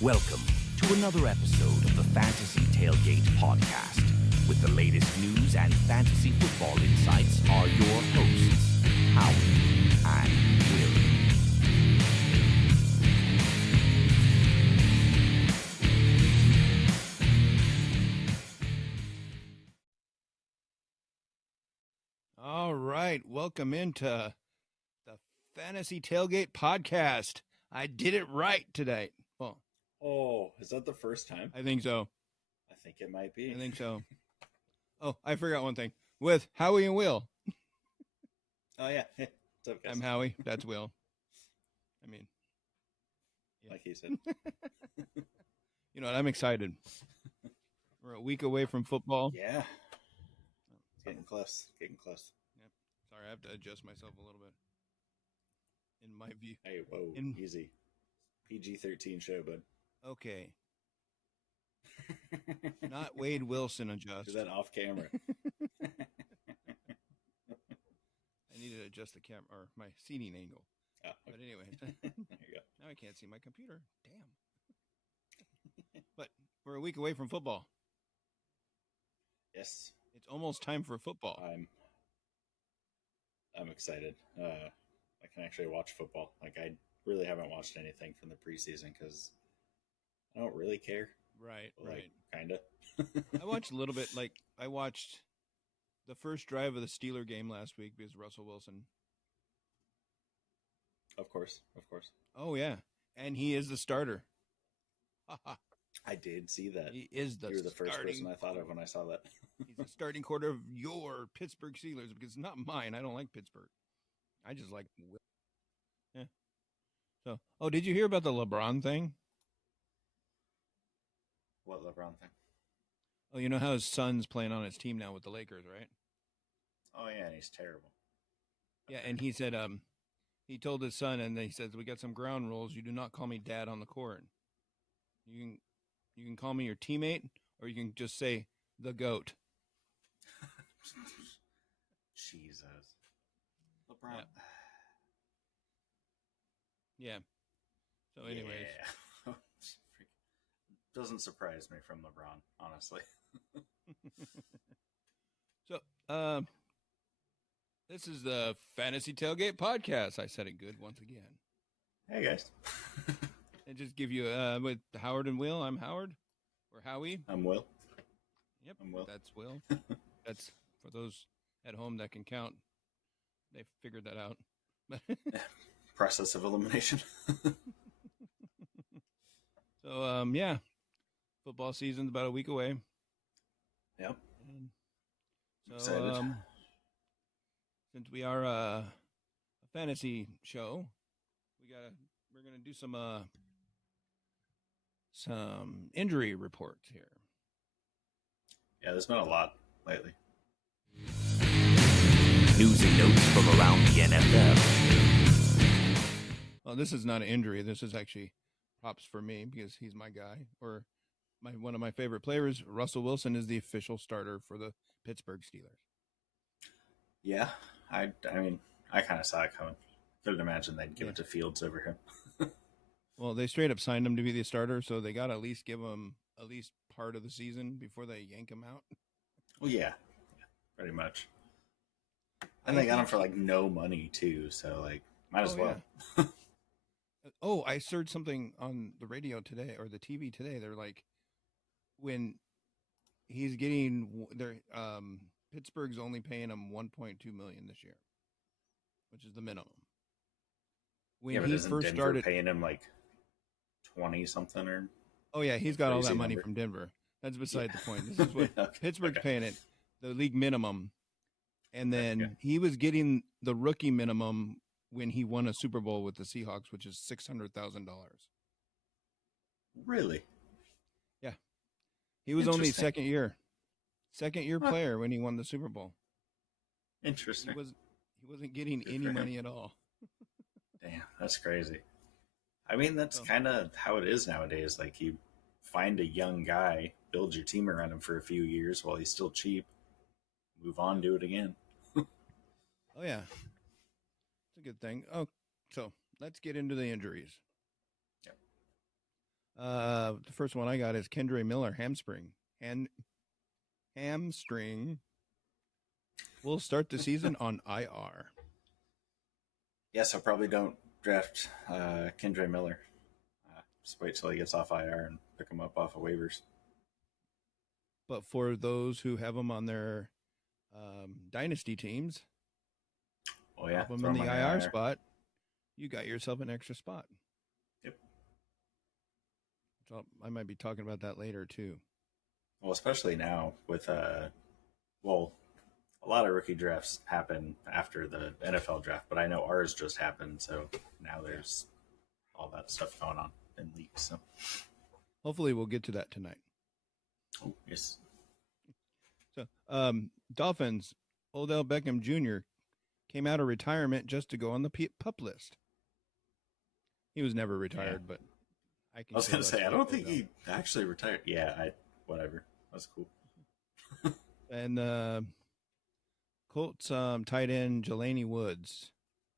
Welcome to another episode of the Fantasy Tailgate podcast. With the latest news and fantasy football insights are your hosts, Howie and Will. All right, welcome into the Fantasy Tailgate podcast. I did it right today. Well, Oh, is that the first time? I think so. I think it might be. I think so. Oh, I forgot one thing. With Howie and Will. Oh, yeah. What's up, guys? I'm Howie. That's Will. I mean, yeah. Like he said. You know what? I'm excited. We're a week away from football. Yeah. It's getting close. Getting close. Yep. Sorry, I have to adjust myself a little bit. In my view. Hey, whoa. Easy. PG-13 show, bud. Okay. Not Wade Wilson adjust. Do that off camera. I need to adjust the camera or my seating angle. Oh, But okay. anyway, There you go. now I can't see my computer. Damn. But we're a week away from football. Yes. It's almost time for football. I'm excited. I can actually watch football. Like, I really haven't watched anything from the preseason because I don't really care. Right, Like, right. kind of. I watched a little bit. Like, I watched the first drive of the Steeler game last week because Russell Wilson. Of course. Oh, yeah. And he is the starter. I did see that. He is the You were the first starting person I thought of when I saw that. He's the starting quarter of your Pittsburgh Steelers because it's not mine. I don't like Pittsburgh. I just like Will. Yeah. So, oh, did you hear about the LeBron thing? What LeBron thing? Oh, you know how his son's playing on his team now with the Lakers, right? Oh, yeah, and he's terrible. Yeah, and he said, he told his son, and he says, "We got some ground rules. You do not call me dad on the court. You can call me your teammate, or you can just say the GOAT." Jesus. LeBron. Yeah. So, anyways, Yeah. Doesn't surprise me from LeBron, honestly. So, this is the Fantasy Tailgate podcast. I said it good once again. Hey, guys. And just give you with Howard and Will. I'm Howard, or Howie. I'm Will. Yep, I'm Will. That's Will. That's for those at home that can count. They figured that out. Process of elimination. So, yeah, football season's about a week away. Yep. And so, Excited. Since we are a fantasy show, we're gonna do some injury reports here. Yeah, there's been a lot lately. News and notes from around the NFL. Well, this is not an injury. This is actually props for me because he's my guy, or one of my favorite players. Russell Wilson is the official starter for the Pittsburgh Steelers. Yeah, I mean, I kind of saw it coming. Couldn't imagine they'd give it to Fields over him. Well, they straight up signed him to be the starter, so they got to at least give him at least part of the season before they yank him out. Well, yeah, pretty much. And they got him for like no money too, so like might as well. Yeah. Oh, I heard something on the radio today or the TV today. They're like, when he's getting Pittsburgh's only paying him $1.2 million this year, which is the minimum. When yeah, but he isn't first Denver started, paying him like 20 something or? oh yeah, he's got all that crazy money number. from Denver. That's beside the point. This is what Okay, Pittsburgh's okay. paying it, the league minimum, and then Okay. he was getting the rookie minimum when he won a Super Bowl with the Seahawks, which is $600,000. Really? Yeah, he was only Interesting. second year Huh. player when he won the Super Bowl. Interesting. He wasn't getting Good any for him. money at all. Damn, that's crazy. I mean, that's kind of how it is nowadays. Like, you find a young guy, build your team around him for a few years while he's still cheap, move on, do it again. Oh yeah, it's a good thing. Oh, so let's get into the injuries. Yep. The first one I got is Kendre Miller hamstring. Hamstring will start the season on IR. Yes, I probably don't draft Kendre Miller. Just wait till he gets off IR and pick him up off of waivers. But for those who have him on their dynasty teams, Oh yeah, pop him in the IR spot. You got yourself an extra spot. Yep. So I might be talking about that later too. Well, especially now with a lot of rookie drafts happen after the NFL draft, but I know ours just happened, so now there's all that stuff going on in leagues. So hopefully we'll get to that tonight. Oh yes. So Dolphins, Odell Beckham Jr. came out of retirement just to go on the PUP list. He was never retired, but I was going to say, I don't think he actually retired. Yeah, whatever. That's cool. And Colts tight end Jelani Woods,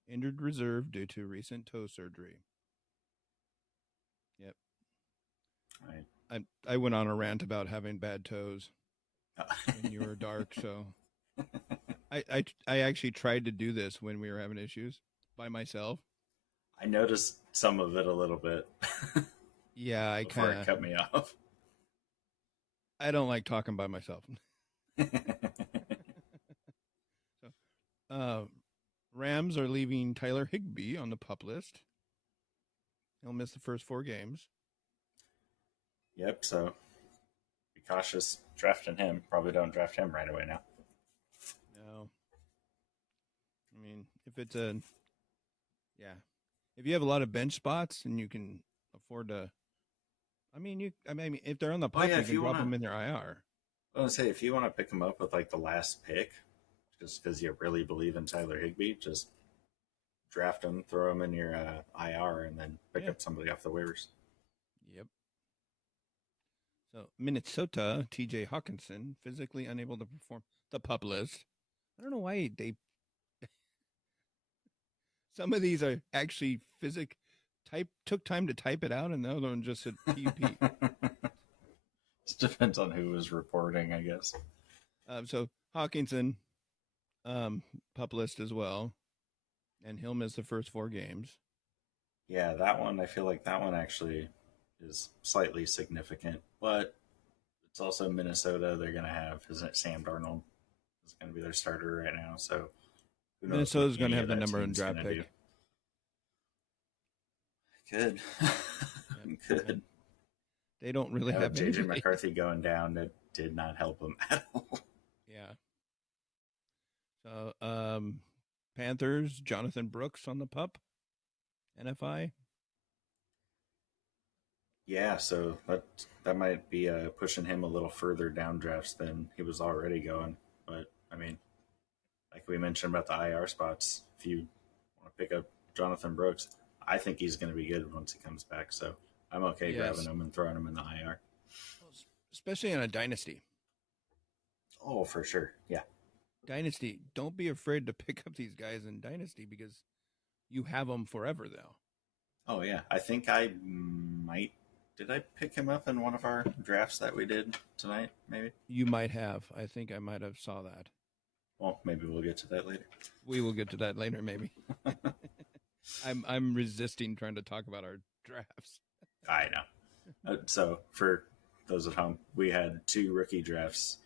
injured reserve due to recent toe surgery. Yep. I went on a rant about having bad toes when you were dark, so I actually tried to do this when we were having issues by myself. I noticed some of it a little bit. Yeah, I before it cut me off. I don't like talking by myself. So, Rams are leaving Tyler Higbee on the PUP list. He'll miss the first 4 games. Yep, so be cautious drafting him. Probably don't draft him right away now. No. I mean, if you have a lot of bench spots and you can afford to, I mean, if they're on the PUP, you can drop them in their IR. I was going to say, if you want to pick them up with like the last pick, just because you really believe in Tyler Higbee, just draft him, throw him in your IR, and then pick up somebody off the waivers. Yep. So Minnesota, TJ Hawkinson, physically unable to perform the PUP list. I don't know why they. Some of these are actually took time to type it out, and the other one just said PUP. It depends on who is reporting, I guess. So Hawkinson, PUP list as well, and he'll miss the first 4 games. Yeah, that one, I feel like that one actually is slightly significant, but it's also Minnesota. They're going to have, isn't it Sam Darnold is going to be their starter right now, so who knows. Minnesota's going to have the number 1 draft pick. Good. Good. They don't really have JJ McCarthy going down. That did not help them at all. Yeah. So, Panthers, Jonathan Brooks on the PUP, NFI. Yeah, so that might be pushing him a little further down drafts than he was already going. But, I mean, like we mentioned about the IR spots, if you want to pick up Jonathan Brooks, I think he's going to be good once he comes back. So I'm okay grabbing him and throwing him in the IR. Especially in a dynasty. Oh, for sure. Yeah. Dynasty. Don't be afraid to pick up these guys in Dynasty because you have them forever, though. Oh, yeah. I think I might. Did I pick him up in one of our drafts that we did tonight, maybe? You might have. I think I might have saw that. Well, maybe we'll get to that later. We will get to that later, maybe. I'm resisting trying to talk about our drafts. I know. So for those at home, we had 2 rookie drafts,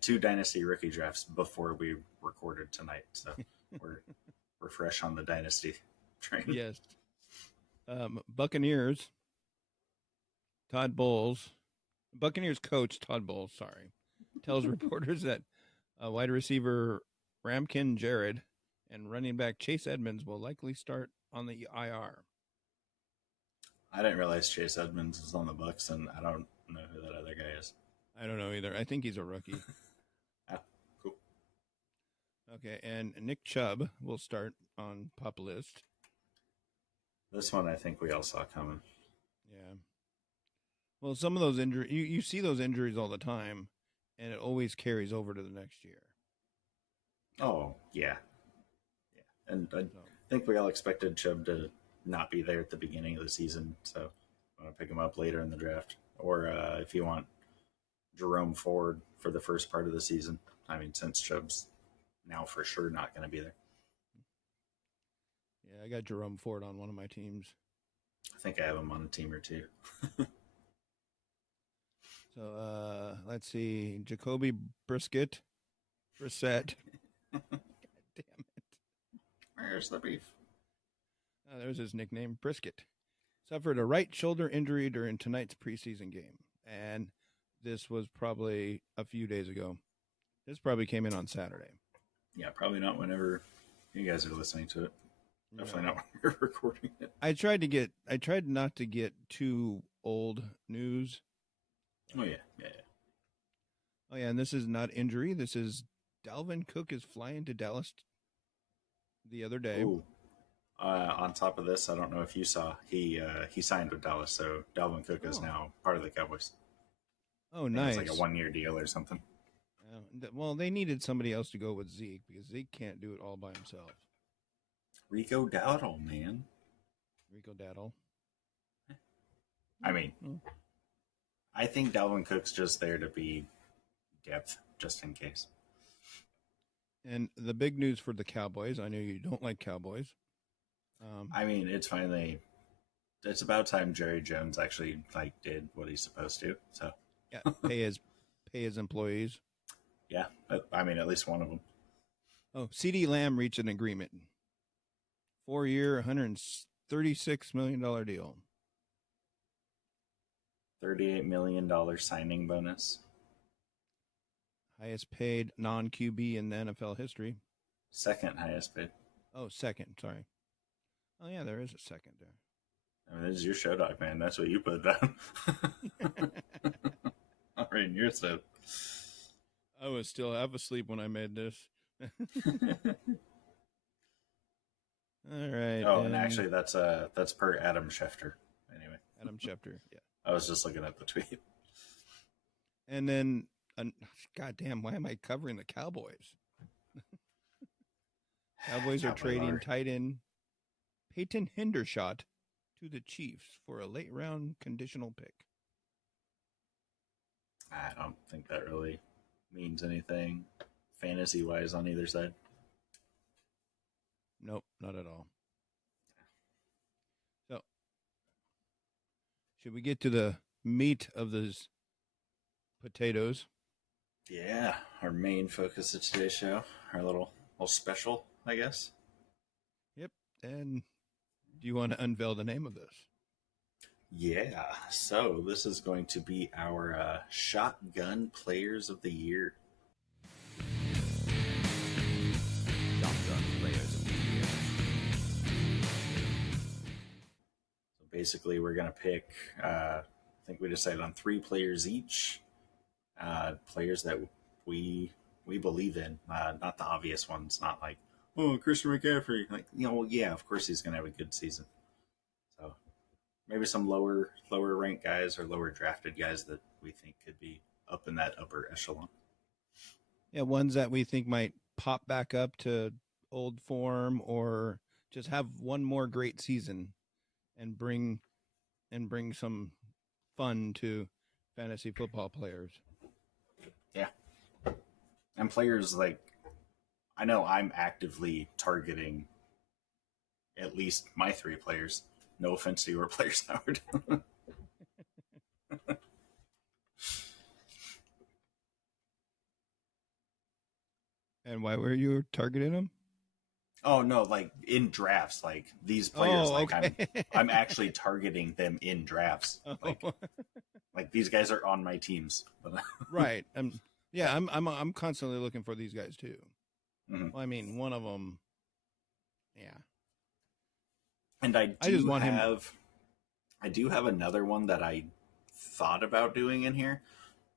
2 dynasty rookie drafts before we recorded tonight. So we're fresh on the dynasty train. Yes. Buccaneers. Buccaneers coach Todd Bowles, tells reporters that wide receiver Ramkin Jared and running back Chase Edmonds will likely start on the IR. I didn't realize Chase Edmonds is on the Bucs, and I don't know who that other guy is. I don't know either. I think he's a rookie. Cool. Okay, and Nick Chubb will start on PUP list. This one I think we all saw coming. Yeah. Well, some of those injuries, you see those injuries all the time, and it always carries over to the next year. Oh, yeah. And I think we all expected Chubb to not be there at the beginning of the season, so Want to pick him up later in the draft, or if you want Jerome Ford for the first part of the season. I mean, since Chubb's now for sure not going to be there. Yeah, I got Jerome Ford on one of my teams. I think I have him on a team or two. So let's see, Jacoby Brissett. God damn it! Where's the beef? There's his nickname, Brisket. Suffered a right shoulder injury during tonight's preseason game, and this was probably a few days ago. This probably came in on Saturday. Yeah, probably not whenever you guys are listening to it. Definitely not when you're recording it. I tried not to get too old news. Oh yeah. Oh yeah, and this is not injury. This is Dalvin Cook is flying to Dallas the other day. Ooh. On top of this, I don't know if you saw, he signed with Dallas, so Dalvin Cook is now part of the Cowboys. Oh, nice. It's like a 1-year deal or something. Well, they needed somebody else to go with Zeke because Zeke can't do it all by himself. Rico Dowdle, man. Rico Dowdle. I mean, I think Dalvin Cook's just there to be depth, just in case. And the big news for the Cowboys, I know you don't like Cowboys. I mean, it's finally, it's about time Jerry Jones actually did what he's supposed to. So yeah, pay his employees. Yeah, I mean, at least one of them. Oh, CeeDee Lamb reached an agreement. 4-year, $136 million deal. $38 million signing bonus. Highest paid non-QB in the NFL history. Second highest paid. Oh, second. Sorry. Oh, yeah, there is a second there. I mean, this is your show dog, man. That's what you put down. All right, you're so. I was still half asleep when I made this. All right. Oh, and actually, that's per Adam Schefter. Anyway, Adam Schefter. Yeah. I was just looking at the tweet. And then, goddamn, why am I covering the Cowboys? Cowboys are trading tight end Peyton Hendershot to the Chiefs for a late round conditional pick. I don't think that really means anything fantasy wise on either side. Nope, not at all. So, should we get to the meat of those potatoes? Yeah, our main focus of today's show, our little special, I guess. Yep. And do you want to unveil the name of this? Yeah, so this is going to be our Shotgun Players of the Year. Shotgun Players of the Year. So basically, we're going to pick, I think we decided on 3 players each. Players that we believe in, not the obvious ones, not like, oh, Christian McCaffrey. Like, well, yeah, of course he's going to have a good season. So maybe some lower ranked guys or lower drafted guys that we think could be up in that upper echelon. Yeah, ones that we think might pop back up to old form or just have one more great season and bring some fun to fantasy football players. Yeah. And players I know I'm actively targeting at least my 3 players. No offense to your players, Howard. And why were you targeting them? Oh no, in drafts, these players, okay. I'm actually targeting them in drafts. Oh. These guys are on my teams. Right. Yeah, I'm constantly looking for these guys too. Mm-hmm. Well, I mean, one of them. Yeah. And I do have another one that I thought about doing in here,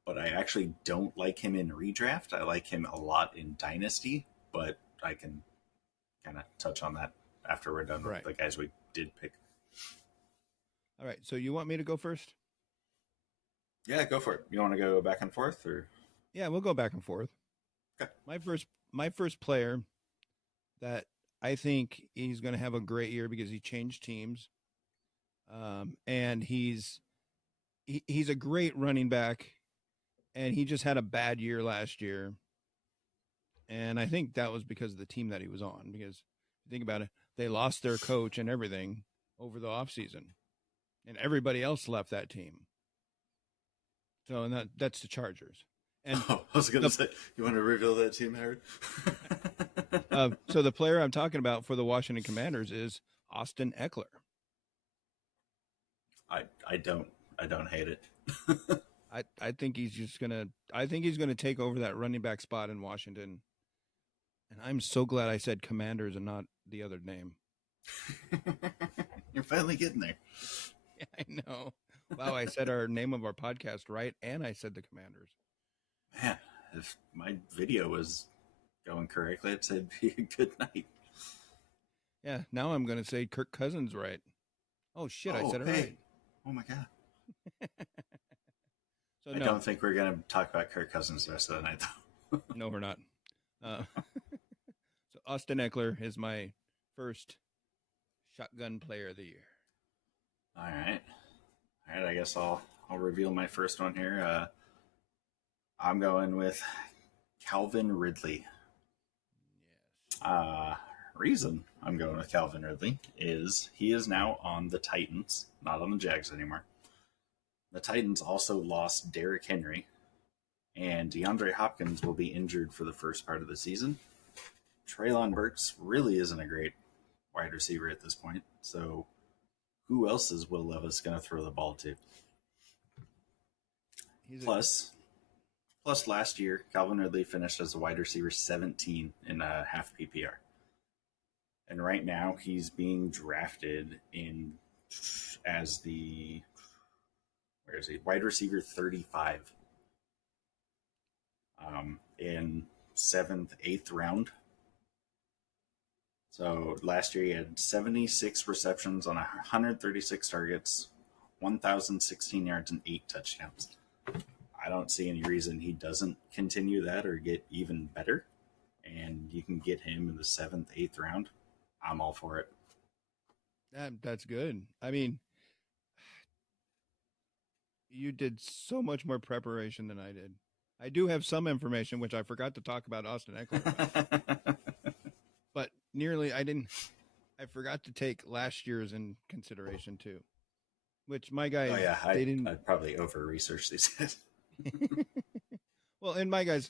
but I actually don't like him in redraft. I like him a lot in Dynasty, but I can kind of touch on that after we're done with the guys we did pick. All right. So you want me to go first? Yeah, go for it. You want to go back and forth, or? Yeah, we'll go back and forth. Okay. My first player that I think he's going to have a great year because he changed teams And he's a great running back, and he just had a bad year last year. And I think that was because of the team that he was on. Because think about it, they lost their coach and everything over the offseason, and everybody else left that team. So, and that's the Chargers. And I was going to say, you want to reveal that team, Howard? So the player I'm talking about for the Washington Commanders is Austin Eckler. I don't hate it. I think he's just gonna take over that running back spot in Washington. And I'm so glad I said Commanders and not the other name. You're finally getting there. Yeah, I know. Wow, I said our name of our podcast right, and I said the Commanders. Man, if my video was going correctly, I'd say it'd be a good night. Yeah, now I'm going to say Kirk Cousins right. Oh, shit, I said it right. Oh, my God. So I don't think we're going to talk about Kirk Cousins the rest of the night, though. No, we're not. So Austin Eckler is my first shotgun player of the year. All right, I guess I'll reveal my first one here. I'm going with Calvin Ridley. Yes. Reason I'm going with Calvin Ridley is he is now on the Titans, not on the Jags anymore. The Titans also lost Derrick Henry, and DeAndre Hopkins will be injured for the first part of the season. Treylon Burks really isn't a great wide receiver at this point, so who else is Will Levis going to throw the ball to? Plus, last year, Calvin Ridley finished as a wide receiver 17 in a half PPR. And right now, he's being drafted as the, where is he? Wide receiver 35. In 7th, 8th round. So last year he had 76 receptions on 136 targets, 1,016 yards, and 8 touchdowns. I don't see any reason he doesn't continue that or get even better. And you can get him in the 7th, 8th round. I'm all for it. That's good. I mean, you did so much more preparation than I did. I do have some information, which I forgot to talk about Austin Eckler about. But I forgot to take last year's in consideration too. Which my guys, I'd probably over-research these guys. Well, and my guys,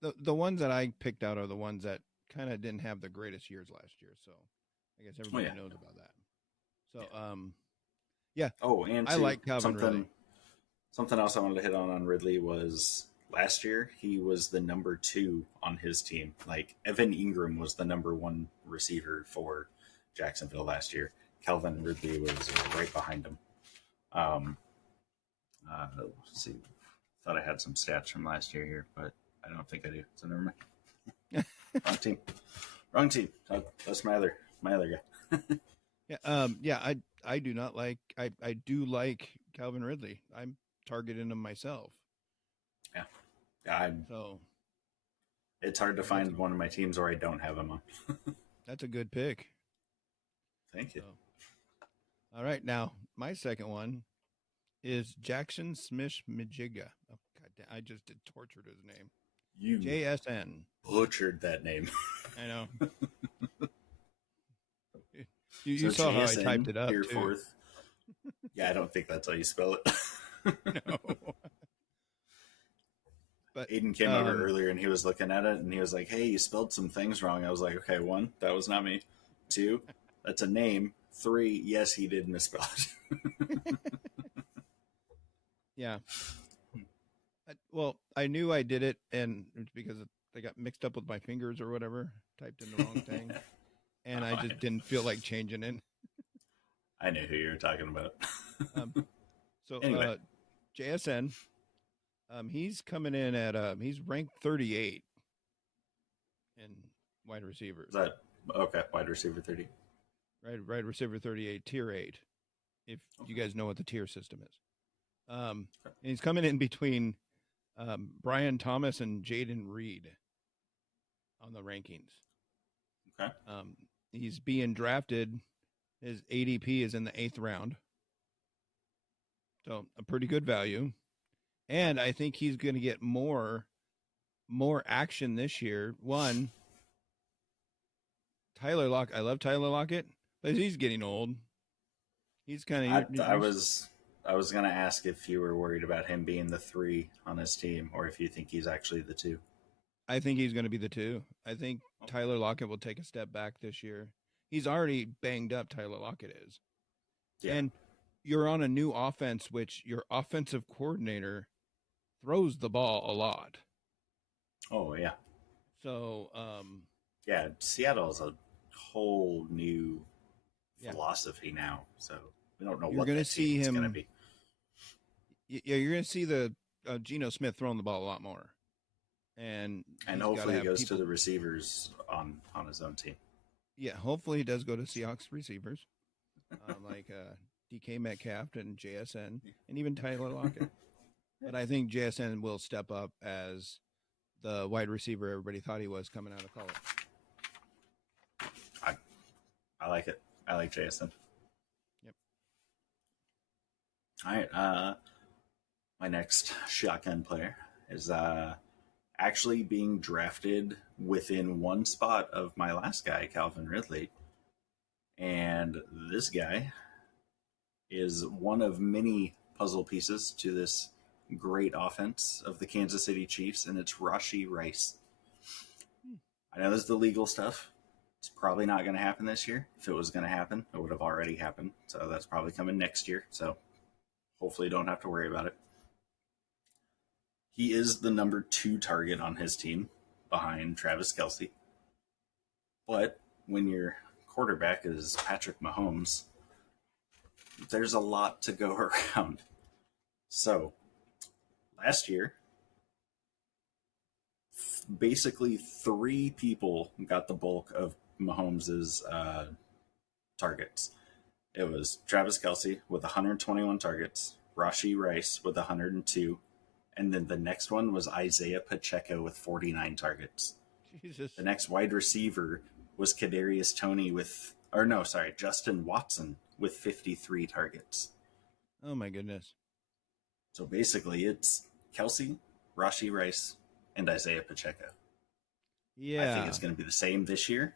the ones that I picked out are the ones that kind of didn't have the greatest years last year. So I guess everybody knows about that. So, yeah. Oh, and I like Calvin Ridley. Something else I wanted to hit on Ridley was last year he was the number 2 on his team. Like Evan Ingram was the number 1 receiver for Jacksonville last year. Calvin Ridley was right behind him. Let's see. Thought I had some stats from last year here, but I don't think I do. So never mind. Wrong team. That's my other guy. Yeah. I do not like. I do like Calvin Ridley. I'm targeting him myself. Yeah. So it's hard to find one of my teams where I don't have him on. That's a good pick. Thank you. So, all right, now my second one is Jackson Smith-Majiga. Oh, God damn, I just tortured his name. You JSN. butchered that name. I know. You saw how I typed it up, too. Fourth. Yeah, I don't think that's how you spell it. No. But Aiden came over earlier and he was looking at it and he was like, "Hey, you spelled some things wrong." I was like, "Okay, 1, that was not me. 2, that's a name. 3, yes, he did misspell it." Yeah. Well, I knew I did it, and it's because I got mixed up with my fingers or whatever, typed in the wrong thing, and I just didn't feel like changing it. I knew who you were talking about. So anyway. JSN, he's coming in at he's ranked 38 in wide receivers. Is that okay? Wide receiver 30. Right, receiver 38, tier 8. If you guys know what the tier system is, and he's coming in between Brian Thomas and Jaden Reed on the rankings. Okay. He's being drafted. His ADP is in the 8th round. So a pretty good value. And I think he's going to get more action this year. One, Tyler Lockett. I love Tyler Lockett, but he's getting old. He's kind of. I was gonna ask if you were worried about him being the 3 on his team, or if you think he's actually the 2. I think he's going to be the 2. I think Tyler Lockett will take a step back this year. He's already banged up. Tyler Lockett is, and you're on a new offense, which your offensive coordinator throws the ball a lot. Oh yeah. So yeah, Seattle is a whole new philosophy now. So we don't know what going to see him going to be. Yeah, you're going to see the Geno Smith throwing the ball a lot more, and hopefully he goes to the receivers on his own team. Yeah, hopefully he does go to Seahawks receivers, like DK Metcalf and JSN, and even Tyler Lockett. But I think JSN will step up as the wide receiver everybody thought he was coming out of college. I like it. I like JSN. Yep. All right. My next shotgun player is actually being drafted within one spot of my last guy, Calvin Ridley. And this guy is one of many puzzle pieces to this great offense of the Kansas City Chiefs, and it's Rashee Rice. I know this is the legal stuff. It's probably not going to happen this year. If it was going to happen, it would have already happened. So that's probably coming next year. So hopefully don't have to worry about it. He is the number 2 target on his team behind Travis Kelce. But when your quarterback is Patrick Mahomes, there's a lot to go around. So last year, basically 3 people got the bulk of Mahomes' targets. It was Travis Kelce with 121 targets, Rashee Rice with 102, and then the next one was Isaiah Pacheco with 49 targets. Jesus. The next wide receiver was Justin Watson with 53 targets. Oh my goodness. So basically it's Kelce, Rashee Rice, and Isaiah Pacheco. Yeah. I think it's going to be the same this year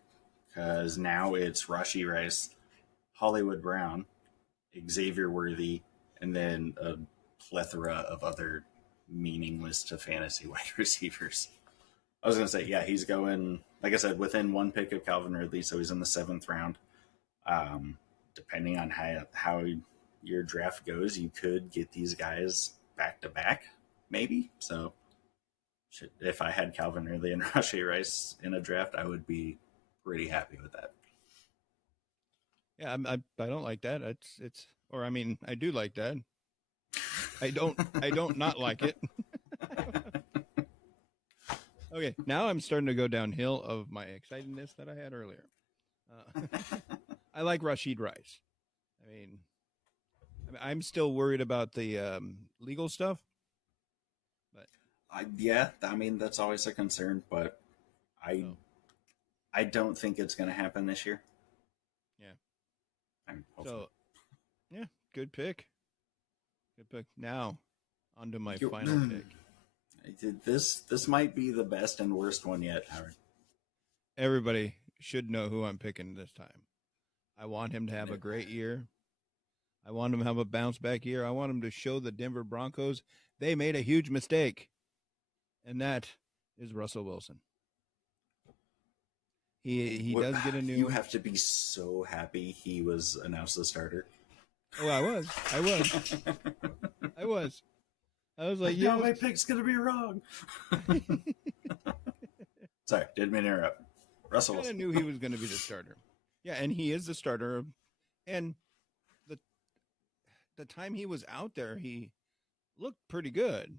because now it's Rashee Rice, Hollywood Brown, Xavier Worthy, and then a plethora of other meaningless to fantasy wide receivers. I was going to say, yeah, he's going, like I said, within one pick of Calvin Ridley, so he's in the 7th round. Depending on how your draft goes, you could get these guys back to back, maybe. So if I had Calvin Ridley and Rashee Rice in a draft, I would be pretty happy with that. Yeah, I don't like that. I do like that. I don't not like it. Okay, now I'm starting to go downhill of my excitedness that I had earlier. I like Rashee Rice. I mean, I'm still worried about the legal stuff. But that's always a concern. But I don't think it's going to happen this year. Yeah. Yeah, good pick. Good pick. Now, on to my final pick. This might be the best and worst one yet, Howard. Everybody should know who I'm picking this time. I want him to have a great year. I want him to have a bounce back year. I want him to show the Denver Broncos they made a huge mistake. And that is Russell Wilson. He does get a new... You have to be so happy he was announced the starter. Oh, I was. I was like, yeah, my pick's going to be wrong. Sorry, didn't mean to interrupt. Russell Wilson. I knew he was going to be the starter. Yeah, and he is the starter. And the time he was out there, he looked pretty good.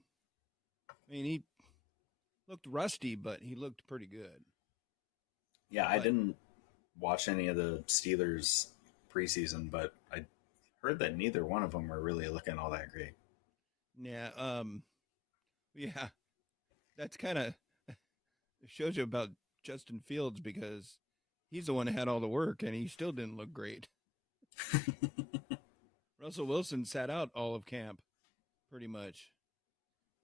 I mean, he looked rusty, but he looked pretty good. Yeah, I didn't watch any of the Steelers preseason, but I heard that neither one of them were really looking all that great. Yeah, yeah, that's kind of shows you about Justin Fields because he's the one that had all the work and he still didn't look great. Russell Wilson sat out all of camp, pretty much.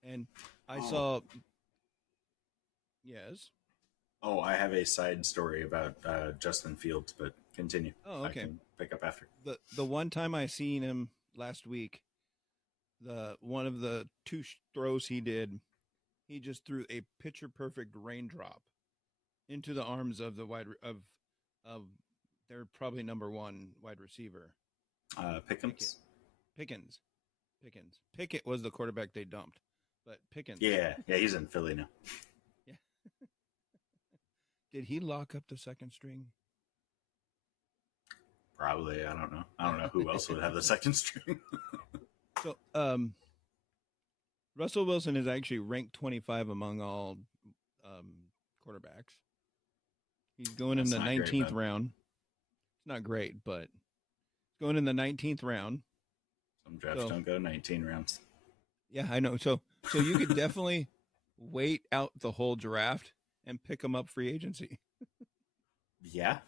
And I Oh. saw. Yes. Oh, I have a side story about Justin Fields, but continue. Oh, okay. I can pick up after. The one time I seen him last week, one of the two throws he did, he just threw a picture perfect raindrop into the arms of the of their probably number one wide receiver. Pickens? Pickens. Pickett was the quarterback they dumped, but Pickens. Yeah, he's in Philly now. Yeah. Did he lock up the second string? Probably. I don't know. I don't know who else would have the second string. So, Russell Wilson is actually ranked 25 among all quarterbacks. He's going in the 19th round. It's not great, but it's going in the 19th round. Some drafts don't go 19 rounds. Yeah, I know. So you could definitely wait out the whole draft and pick him up free agency. Yeah.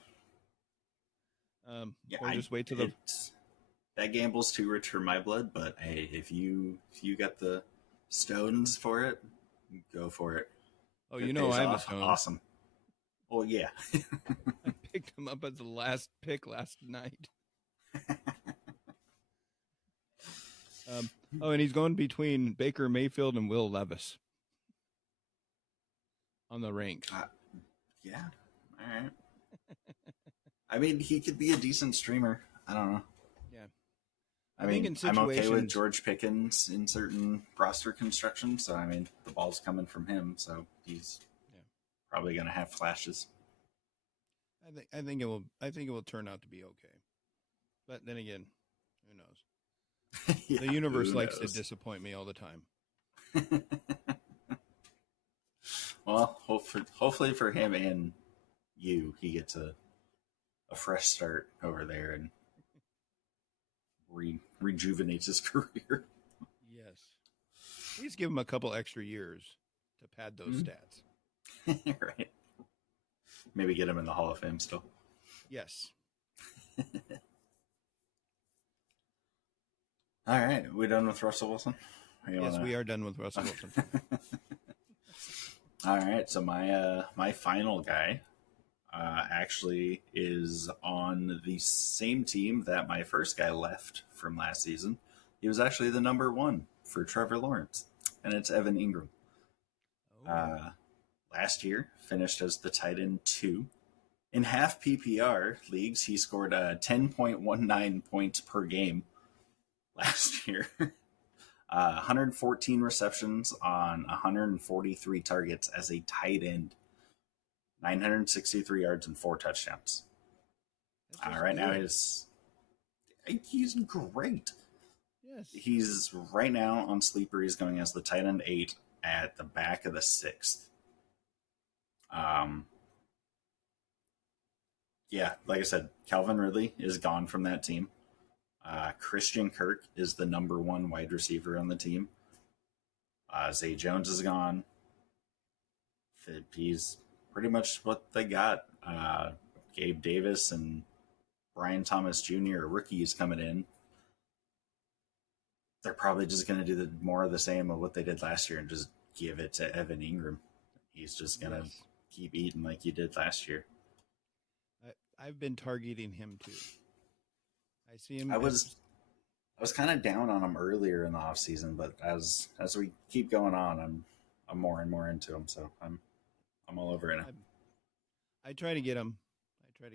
Or just wait till that gamble's too rich for my blood. But hey, if you got the stones for it, go for it. Oh, you know I have the stones. Awesome. Well, yeah. I picked him up as the last pick last night. And he's going between Baker Mayfield and Will Levis on the ranks. Yeah. All right. I mean, he could be a decent streamer. I don't know. Yeah. I mean, I'm okay with George Pickens in certain roster construction. So, I mean, the ball's coming from him. So he's probably going to have flashes. I think it will turn out to be okay. But then again, who knows? Yeah, the universe likes to disappoint me all the time. Well, hopefully for him and you, he gets a fresh start over there and rejuvenates his career. Yes. Please give him a couple extra years to pad those stats. Right. Maybe get him in the Hall of Fame still. Yes. All right. We done with Russell Wilson? Yes, we are done with Russell Wilson. All right. So my final guy actually is on the same team that my first guy left from last season. He was actually the number one for Trevor Lawrence, and it's Evan Ingram. Last year, finished as the tight end 2. In half PPR leagues, he scored 10.19 points per game last year. 114 receptions on 143 targets as a tight end. 963 yards and 4 touchdowns. Right now, he's great. Yes. He's right now on Sleeper. He's going as the tight end 8 at the back of the 6th. Yeah, like I said, Calvin Ridley is gone from that team. Christian Kirk is the number 1 wide receiver on the team. Zay Jones is gone. He's pretty much what they got. Gabe Davis and Brian Thomas Jr. rookies coming in. They're probably just going to do more of the same of what they did last year and just give it to Evan Ingram. He's just going to keep eating like he did last year. I've been targeting him too. I see him. I was kind of down on him earlier in the offseason, but as we keep going on, I'm more and more into him. So I'm all over it now. I try to get him. So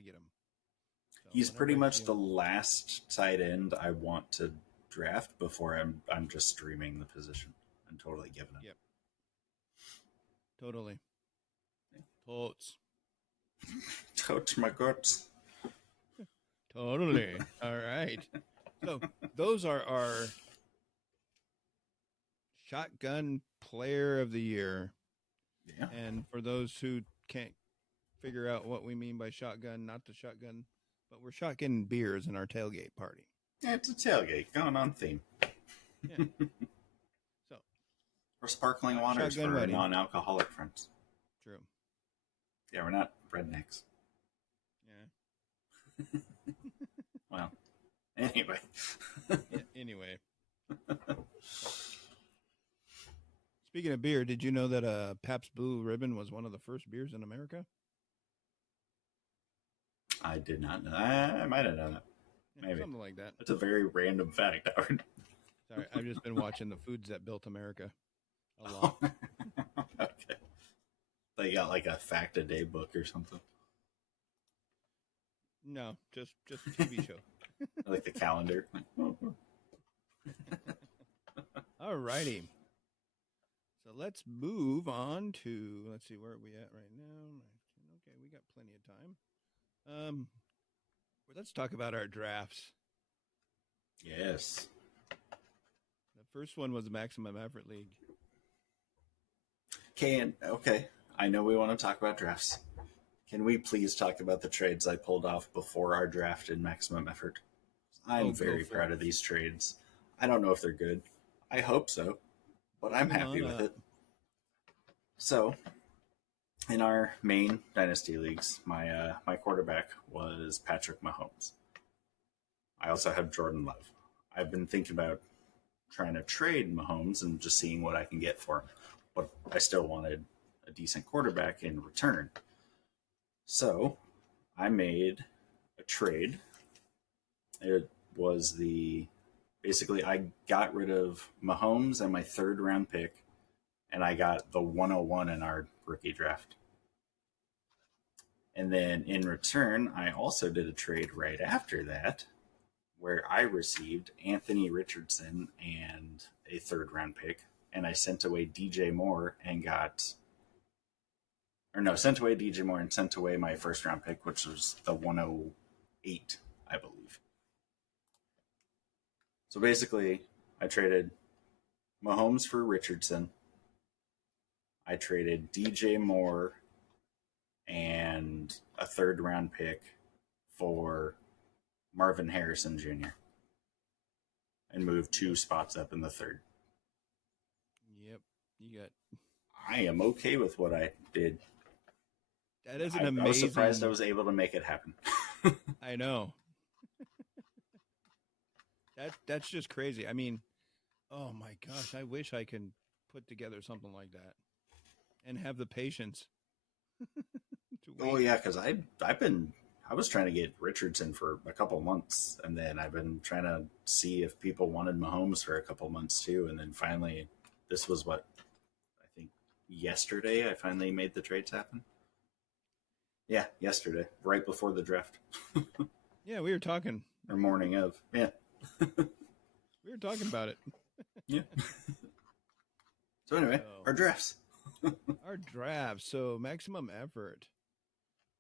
he's pretty much the last tight end I want to draft before I'm just streaming the position and totally giving it. Yep. Totally. Totes. Totes my guts. Totally. All right. So those are our shotgun player of the year. Yeah. And for those who can't figure out what we mean by shotgun, not the shotgun, but we're shotgun beers in our tailgate party. Yeah, it's a tailgate going on theme. Yeah. So, or sparkling waters for our non-alcoholic friends. True. Yeah, we're not rednecks. Yeah. Well, Anyway. Yeah, anyway. Speaking of beer, did you know that Pabst Blue Ribbon was one of the first beers in America? I did not know. I might have known that. Yeah, Maybe. something like that. That's a very random fact, Howard. Sorry, I've just been watching the Foods That Built America a lot. Okay. They got like a fact a day book or something. No, just a TV show. Like the calendar. All righty. So let's move on to, let's see, where are we at right now? Okay, we got plenty of time. Let's talk about our drafts. Yes. The first one was the Maximum Effort League. Okay. I know we want to talk about drafts. Can we please talk about the trades I pulled off before our draft in Maximum Effort? I'm very proud of these trades. I don't know if they're good. I hope so, but I'm happy with it. So, in our main dynasty leagues, my quarterback was Patrick Mahomes. I also have Jordan Love. I've been thinking about trying to trade Mahomes and just seeing what I can get for him, but I still wanted a decent quarterback in return. So, I made a trade. It was basically I got rid of Mahomes and my 3rd round pick, and I got the 101 in our rookie draft. And then in return, I also did a trade right after that where I received Anthony Richardson and a 3rd round pick, and I sent away DJ Moore and sent away DJ Moore and sent away my 1st round pick, which was the 108, I believe. So basically, I traded Mahomes for Richardson. I traded DJ Moore and a 3rd round pick for Marvin Harrison Jr. and moved 2 spots up in the 3rd. Yep, you got. I am okay with what I did. That is an amazing. I was surprised I was able to make it happen. I know. That's just crazy. I mean, oh my gosh, I wish I could put together something like that and have the patience. Oh yeah, because I was trying to get Richardson for a couple months, and then I've been trying to see if people wanted Mahomes for a couple months too, and then finally, this was what I think yesterday. I finally made the trades happen. Yeah, yesterday, right before the draft. Yeah, we were talking. Or morning of. Yeah. We were talking about it. Yeah. So anyway, our drafts. Our drafts. So Maximum Effort.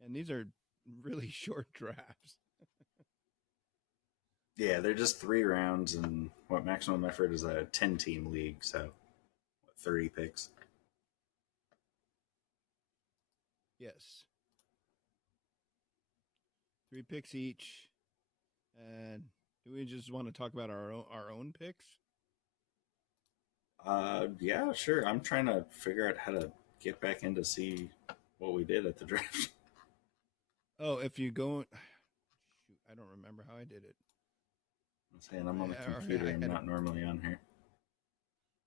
And these are really short drafts. Yeah, they're just 3 rounds, and what Maximum Effort is a 10-team league, so 30 picks. Yes. 3 picks each. And do we just want to talk about our own picks? Yeah, sure. I'm trying to figure out how to get back in to see what we did at the draft. Oh, if you go, shoot, I don't remember how I did it. I'm saying I'm on the computer. I'm not normally on here.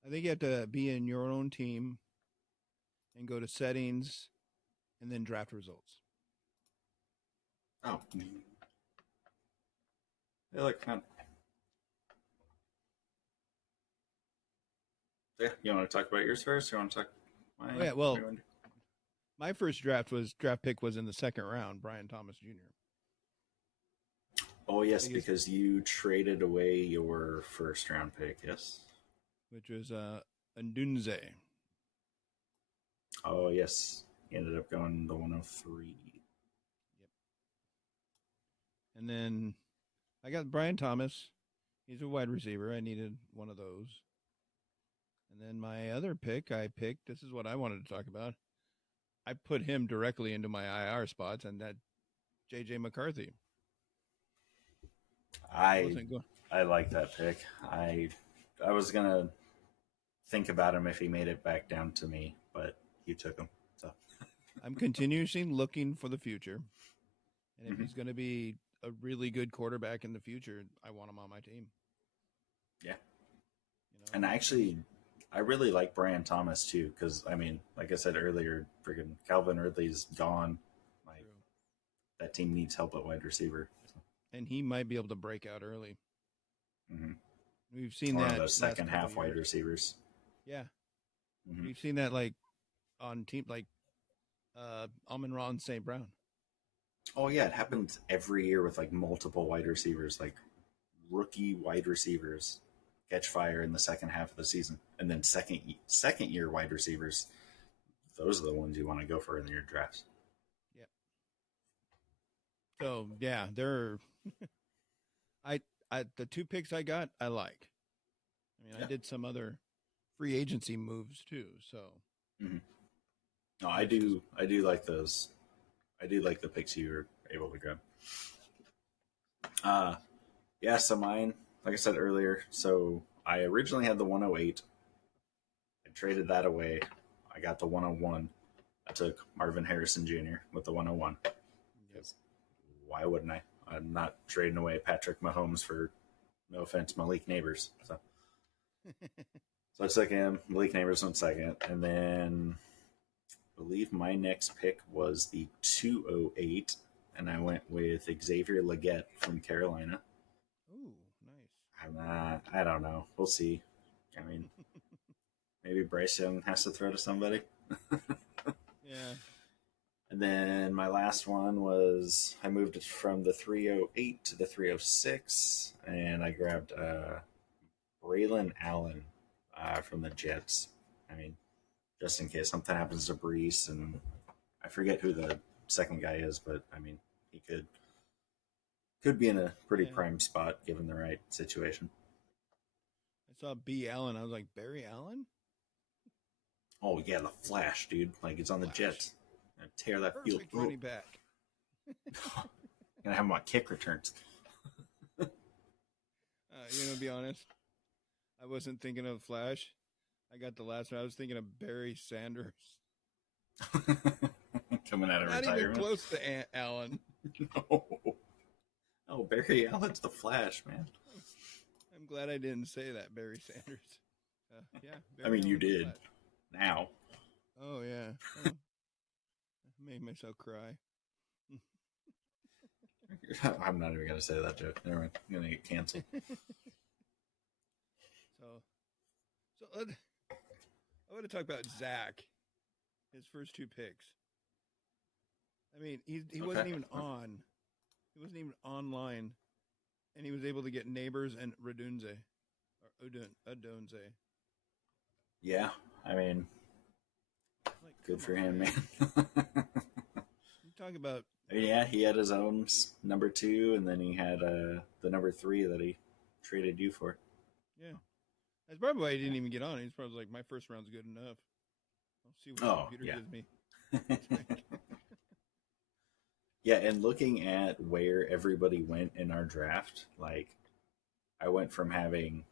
I think you have to be in your own team and go to settings and then draft results. Oh. They look fun. Yeah, you want to talk about yours first? Or you want to talk? Yeah, well, my first draft pick was in the 2nd round, Brian Thomas Jr. Oh yes, because you traded away your 1st round pick, yes, which was Ndunze. Oh yes, he ended up going the 103. Yep. And then I got Brian Thomas. He's a wide receiver. I needed one of those. And then my other pick, this is what I wanted to talk about. I put him directly into my IR spots, and that J.J. McCarthy. I like that pick. I was going to think about him if he made it back down to me, but you took him. So I'm continuously looking for the future. And if he's going to be a really good quarterback in the future, I want him on my team. Yeah. You know? And I really like Brian Thomas too, because I mean, like I said earlier, freaking Calvin Ridley's gone. Like True. that team needs help at wide receiver. So. And he might be able to break out early. Mm-hmm. We've seen One that of those second half years. wide receivers. Yeah, Mm-hmm. we've seen that like on team like Amon-Ra and St. Brown. Oh yeah, it happens every year with like multiple wide receivers, like rookie wide receivers catch fire in the second half of the season, and then second year wide receivers. Those are the ones you want to go for in your drafts. Yeah. So yeah, they're I the 2 picks I got, I like. I mean, Yeah. I did some other free agency moves too. So Mm-hmm. No, I do like those. I do like the picks you were able to grab. Yeah, so mine, like I said earlier, so I originally had the 108. I traded that away. I got the 101. I took Marvin Harrison Jr. with the 101. Because why wouldn't I? I'm not trading away Patrick Mahomes for, no offense, Malik Neighbors. So I took him. Malik Neighbors went second. And then I believe my next pick was the 208. And I went with Xavier Legette from Carolina. Ooh, nice. I don't know. We'll see. I mean, maybe Bryce Young has to throw to somebody. Yeah. And then my last one was I moved it from the 308 to the 306, and I grabbed Braylon Allen from the Jets. I mean, just in case something happens to Brees, and I forget who the second guy is, but I mean, he could be in a pretty prime spot given the right situation. I saw B. Allen. I was like, Barry Allen? Oh yeah, the Flash, dude! Like it's on the Jets. Gonna tear that Perfect field. running back. Gonna have him on kick returns. To be honest, I wasn't thinking of Flash. I got the last one. I was thinking of Barry Sanders. Coming out of Not retirement. even close to Allen. No. Oh, Barry Allen's the Flash, man. I'm glad I didn't say that, Barry Sanders. Yeah. I mean, you did. Now. Oh, yeah. Oh. I made myself cry. I'm not even going to say that joke. Never mind. I'm going to get canceled. So I want to talk about Zach, his first 2 picks. I mean, he wasn't even on. He wasn't even online, and he was able to get Neighbors and Odunze. Yeah, I mean, good for him, man. You talk about. I mean, yeah, he had his own number 2, and then he had the number 3 that he traded you for. Yeah. That's probably why he didn't even get on. He's probably like, my first round's good enough. I'll see what the computer gives me. Yeah, and looking at where everybody went in our draft, like, I went from having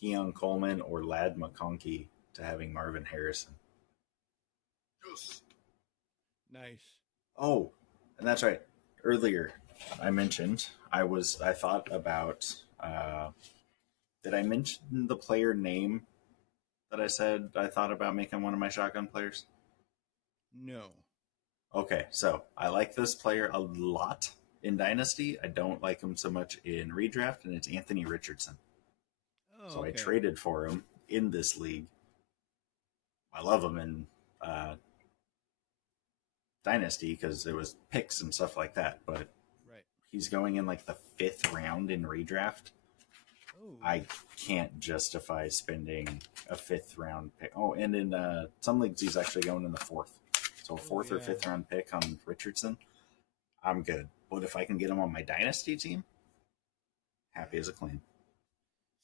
Keon Coleman or Ladd McConkey to having Marvin Harrison. Yes. Nice. Oh, and that's right. Earlier, I mentioned I thought about. Did I mention the player name that I said I thought about making one of my shotgun players? No. Okay, so I like this player a lot in Dynasty. I don't like him so much in redraft, and it's Anthony Richardson. Oh, so okay. I traded for him in this league. I love him in Dynasty because it was picks and stuff like that, but he's going in like the 5th round in redraft. Oh. I can't justify spending a 5th round pick. Oh, and in some leagues he's actually going in the 4th. So a 4th or 5th round pick on Richardson, I'm good. But if I can get him on my Dynasty team, happy as a clam.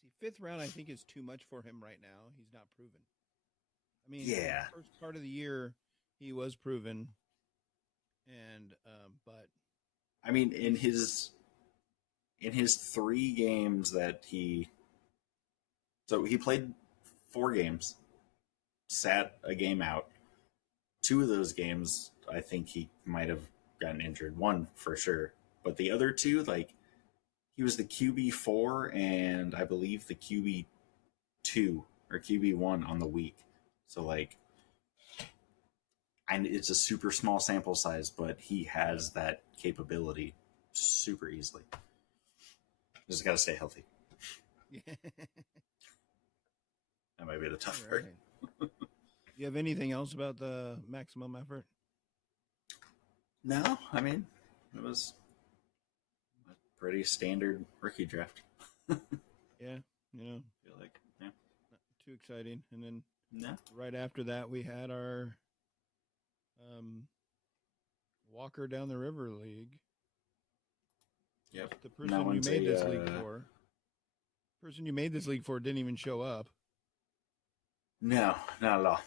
See, 5th round I think is too much for him right now. He's not proven. I mean, yeah. The first part of the year he was proven, and but I mean, in his 3 games that he played 4 games, sat a game out. 2 of those games, I think he might have gotten injured. 1 for sure. But the other two, like, he was the QB4 and I believe the QB2 or QB1 on the week. So, like, and it's a super small sample size, but he has that capability super easily. Just got to stay healthy. That might be the tough part. You have anything else about the maximum effort? No, I mean, it was a pretty standard rookie draft. Yeah, you know, I feel like, yeah, not too exciting. And then no, right after that, we had our Walker Down the River League. yep. The person you made this league for. Person you made this league for didn't even show up. No, not at all.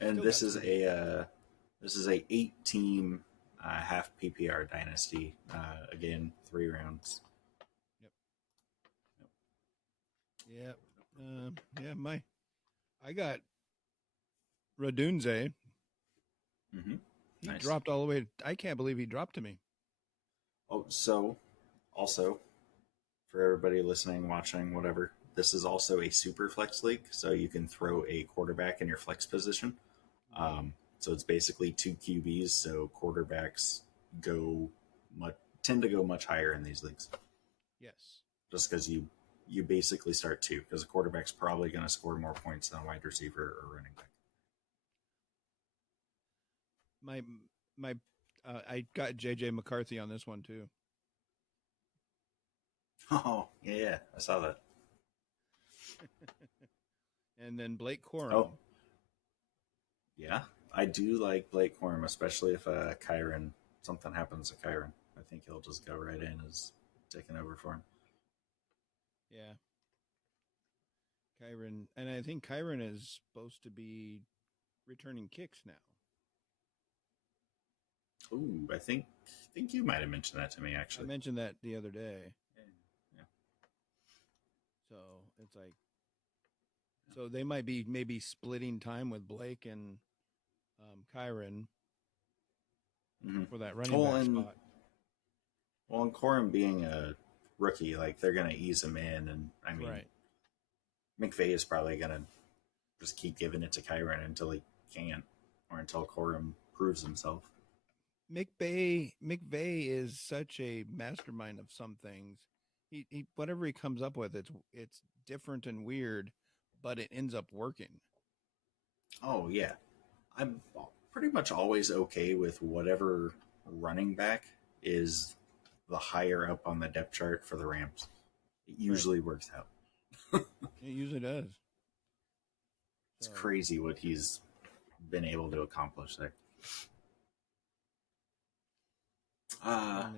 And this is a 8-team half PPR dynasty. Again, 3 rounds. Yep. I got Radunze. Mm-hmm. He Nice. dropped all the way. I can't believe he dropped to me. Oh, so also for everybody listening, watching, whatever, this is also a super flex league, so you can throw a quarterback in your flex position. So it's basically 2 QBs, so quarterbacks tend to go much higher in these leagues. Yes. Just because you basically start 2, because a quarterback's probably going to score more points than a wide receiver or running back. I got JJ McCarthy on this one too. Oh, yeah, I saw that. And then Blake Corum. Oh, yeah, I do like Blake Corum, especially if something happens to Kyron. I think he'll just go right in as taking over for him. Yeah. Kyron, and I think Kyron is supposed to be returning kicks now. Ooh, I think you might have mentioned that to me, actually. I mentioned that the other day. Yeah. So it's like, so they might be maybe splitting time with Blake and Kyron for that running back spot. Well, and Corum being a rookie, like, they're going to ease him in, and I mean, right. McVay is probably going to just keep giving it to Kyron until he can't, or until Corum proves himself. McVay is such a mastermind of some things. He whatever he comes up with, it's different and weird, but it ends up working. Oh yeah, I'm pretty much always okay with whatever running back is the higher up on the depth chart for the Rams. It usually works out. It usually does. It's crazy what he's been able to accomplish there.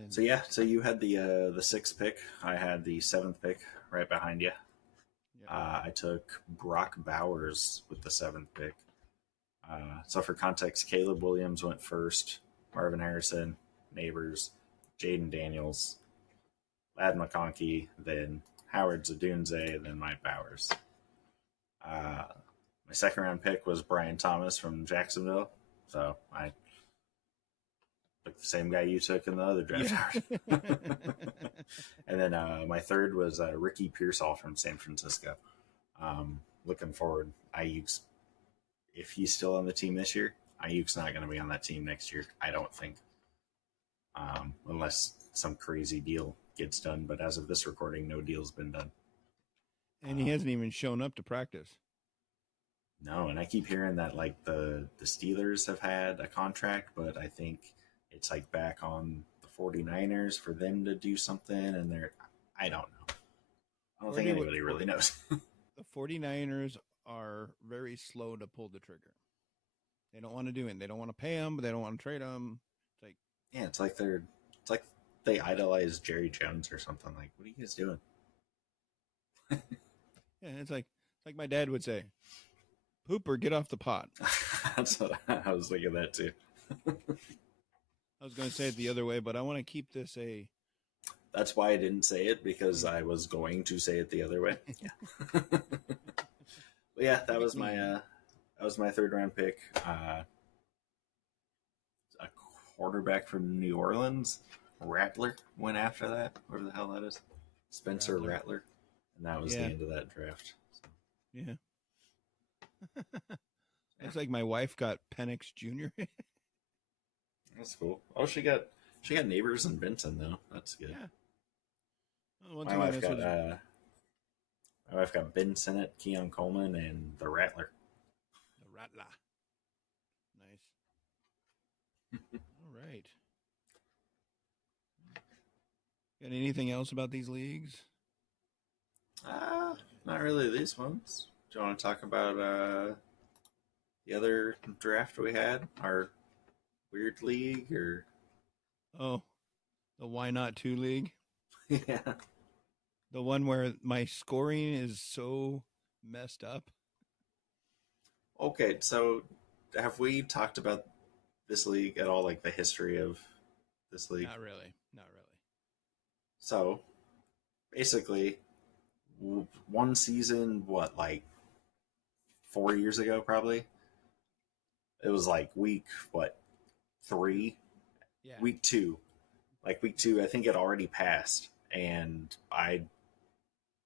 So you had the 6th pick. I had the 7th pick right behind you. Yep. I took Brock Bowers with the 7th pick. So for context, Caleb Williams went first, Marvin Harrison, Neighbors, Jaden Daniels, Lad McConkey, then Howard Zadunze, then Mike Bowers. My 2nd round pick was Brian Thomas from Jacksonville. So I took the same guy you took in the other draft. Yeah. And then my 3rd was Ricky Pearsall from San Francisco. Looking forward, Ayuk's, if he's still on the team this year, Ayuk's not going to be on that team next year, I don't think. Unless some crazy deal gets done. But as of this recording, no deal's been done. And he hasn't even shown up to practice. No, and I keep hearing that, like, the Steelers have had a contract, but I think it's like back on the 49ers for them to do something, and I don't know. I don't think anybody really knows. The 49ers are very slow to pull the trigger. They don't want to do it. They don't want to pay them, but they don't want to trade them. It's like, yeah, it's like they idolize Jerry Jones or something. Like, what are you guys doing? Yeah, it's like my dad would say, "Pooper, get off the pot." That's what I was thinking that too. I was going to say it the other way, but I want to keep this a. That's why I didn't say it, because I was going to say it the other way. Yeah. But yeah, that was my 3rd round pick. A quarterback from New Orleans. Rattler went after that, whatever the hell that is. Spencer Rattler. And that was the end of that draft. So. Yeah. Looks like my wife got Penix Jr. That's cool. Oh, she got Neighbors and Benson though. That's good. Yeah. Well, my wife got Ben Sinnott, Keon Coleman, and the Rattler. The Rattler. Nice. All right. Got anything else about these leagues? Not really these ones. Do you want to talk about the other draft we had? Our weird league, or the Why Not 2 league? Yeah. The one where my scoring is so messed up. Okay, so have we talked about this league at all, like the history of this league? Not really. So, basically, one season, like 4 years ago, probably? It was like week, 3? Yeah. Week 2. Like week 2, I think it already passed. And I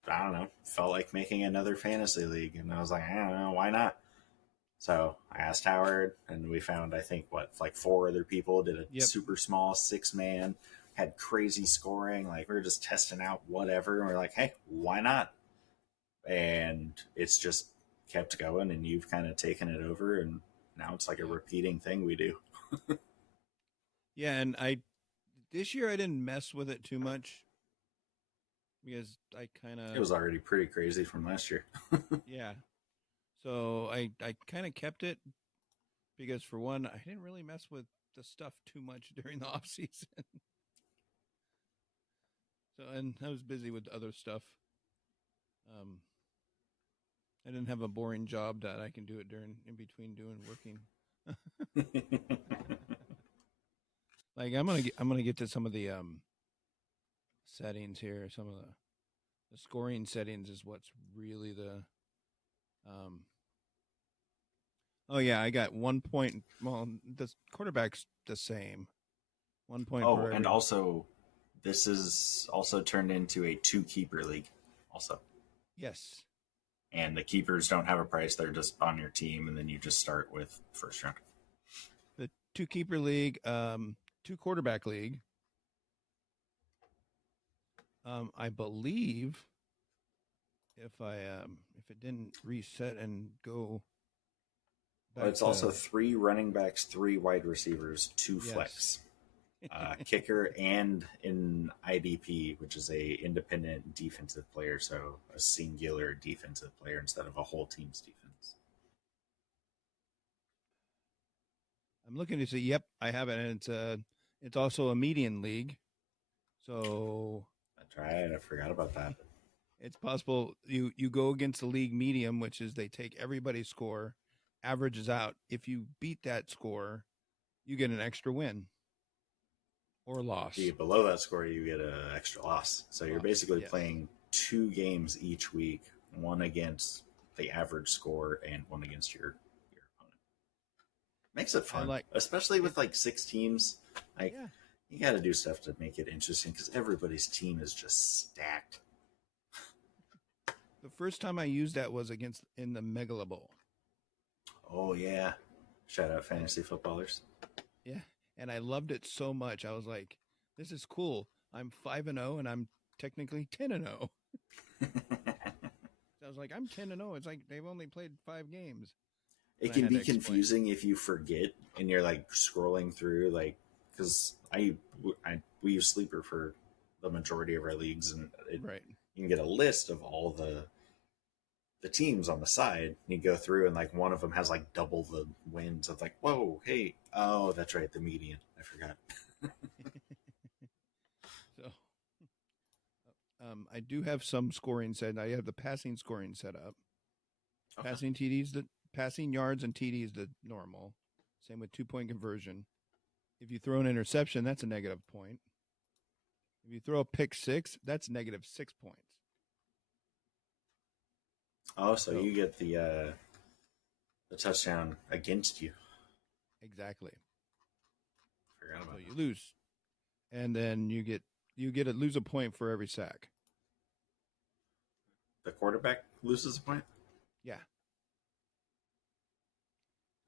don't know, felt like making another fantasy league. And I was like, I don't know, why not? So I asked Howard, and we found, I think, 4 other people did a super small 6-man, had crazy scoring. Like, we were just testing out whatever. And we're like, hey, why not? And it's just kept going, and you've kind of taken it over, and now it's like a repeating thing we do. Yeah, and this year I didn't mess with it too much because I kind of... It was already pretty crazy from last year. Yeah. So I kind of kept it because, for one, I didn't really mess with the stuff too much during the off season. And I was busy with other stuff. I didn't have a boring job that I can do it in between working. Like, I'm gonna get to some of the settings here. Some of the scoring settings is what's really the Oh yeah, I got 1 point. Well, the quarterback's the same. 1 point. Oh, and also, this is also turned into a 2-keeper league. Also, yes. And the keepers don't have a price; they're just on your team, and then you just start with first round. The 2-keeper league, 2-quarterback league. I believe if it didn't reset and go. Well, it's also 3 running backs, 3 wide receivers, 2 flex, kicker, and an IDP, which is a independent defensive player, so a singular defensive player instead of a whole team's defense. I'm looking to see. Yep, I have it, and it's also a median league. So that's right. I forgot about that. It's possible you go against the league medium, which is they take everybody's score, averages out. If you beat that score, you get an extra win or loss. If you get below that score, you get an extra loss. So you're basically playing 2 games each week, one against the average score and one against your opponent. Makes it fun, especially with 6 teams. You got to do stuff to make it interesting because everybody's team is just stacked. The first time I used that was in the Megala Bowl. Oh, yeah. Shout out fantasy footballers. Yeah. And I loved it so much. I was like, this is cool. I'm 5-0 and I'm technically 10-0. I was like, I'm 10-0. It's like they've only played 5 games. It can be confusing if you forget and you're scrolling through, because we use Sleeper for the majority of our leagues, and you can get a list of all the teams on the side, and you go through, and one of them has double the wins. It's like, whoa, hey, oh, that's right, the median. I forgot. So, I do have some scoring set. I have the passing scoring set up. Okay. Passing TDs, the passing yards and TDs, the normal. Same with 2-point conversion. If you throw an interception, that's a negative point. If you throw a pick 6, that's negative 6 points. Oh, so you get the touchdown against you. Exactly. Forgot about that. You lose. and then you get to lose a point for every sack. The quarterback loses a point? Yeah.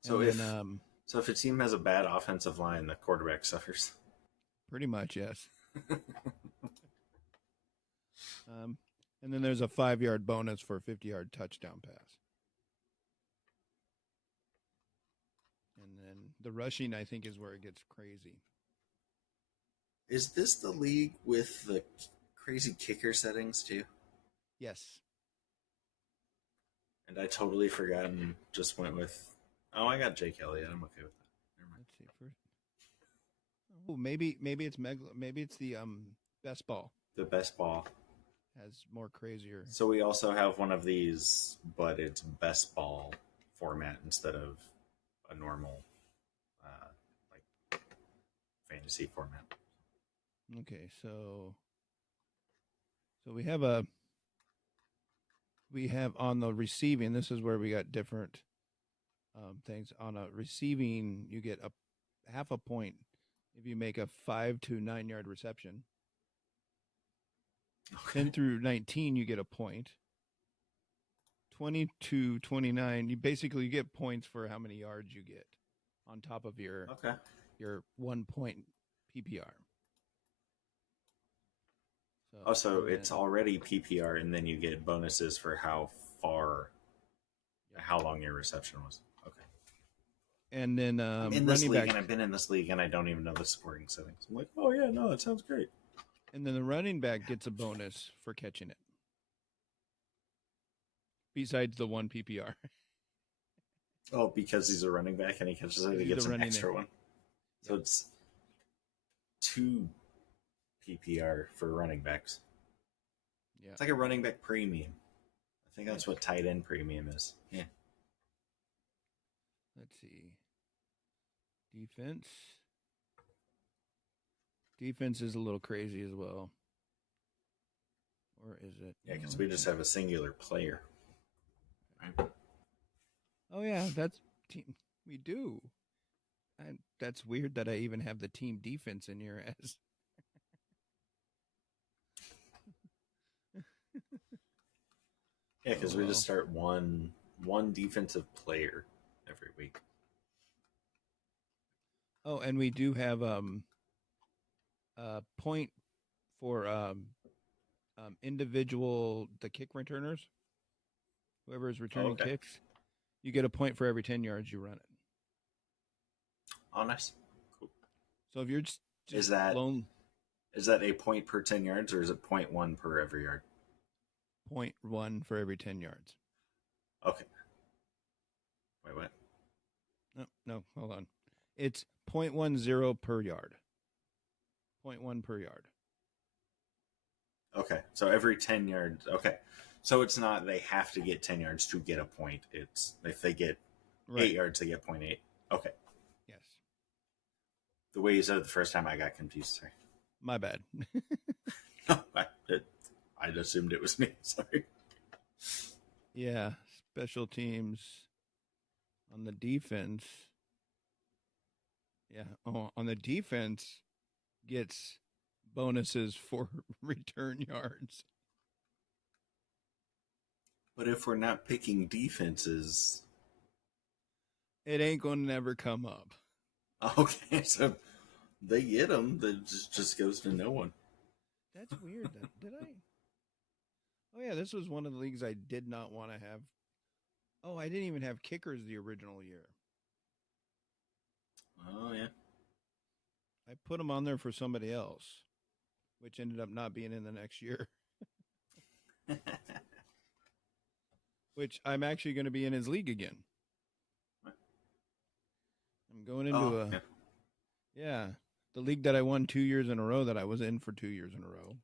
So if a team has a bad offensive line, the quarterback suffers. Pretty much, yes. And then there's a 5-yard bonus for a 50-yard touchdown pass. And then the rushing, I think, is where it gets crazy. Is this the league with the crazy kicker settings too? Yes. And I totally forgot and just went with, oh, I got Jake Elliott. I'm okay with that. Never mind. Let's see. Oh, maybe it's the best ball. The best ball Has more crazier. So we also have one of these, but it's best ball format instead of a normal like fantasy format. Okay, so we have on the receiving. This is where we got different things. On a receiving, you get a half a point if you make a 5 to 9 yard reception. Okay. 10 through 19, you get a point. 20 to 29, you get points for how many yards you get on top of your 1 point PPR. So it's already PPR, and then you get bonuses for how long your reception was. Okay. And then I'm in this league, and I've been in this league, and I don't even know the scoring settings. I'm like, oh yeah, no, that sounds great. And then the running back gets a bonus for catching it. Besides the 1 PPR. Oh, because he's a running back and he catches it, he gets an extra one. So it's 2 PPR for running backs. Yeah. It's like a running back premium. I think that's what tight end premium is. Yeah. Let's see. Defense is a little crazy as well. Or is it? Yeah, because we just have a singular player. Right? Oh, yeah, we do. And that's weird that I even have the team defense in here as. Yeah, because we just start one defensive player every week. Oh, and we do have a point for individual the kick returners. Whoever is returning kicks, you get a point for every 10 yards you run it. Oh, nice. Cool. So if you're just is that a point per 10 yards, or is it 0.1 per every yard? 0.1 for every 10 yards. Okay. Wait, what? No, hold on. It's 0.10 per yard. 0.1 per yard. Okay, so every 10 yards. Okay, so it's not they have to get 10 yards to get a point. It's if they get 8 yards, they get 0.8. Okay. Yes. The way you said it the first time, I got confused. Sorry. My bad. No, I'd assumed it was me. Sorry. Yeah, special teams on the defense. Yeah, on the defense gets bonuses for return yards. But if we're not picking defenses, it ain't going to never come up. Okay, so they get them. That just goes to no one. That's weird. Did I? Oh, yeah, this was one of the leagues I did not want to have. Oh, I didn't even have kickers the original year. Oh, yeah. I put them on there for somebody else, which ended up not being in the next year. Which I'm actually going to be in his league again. I'm going into the league that I won 2 years in a row that I was in for 2 years in a row.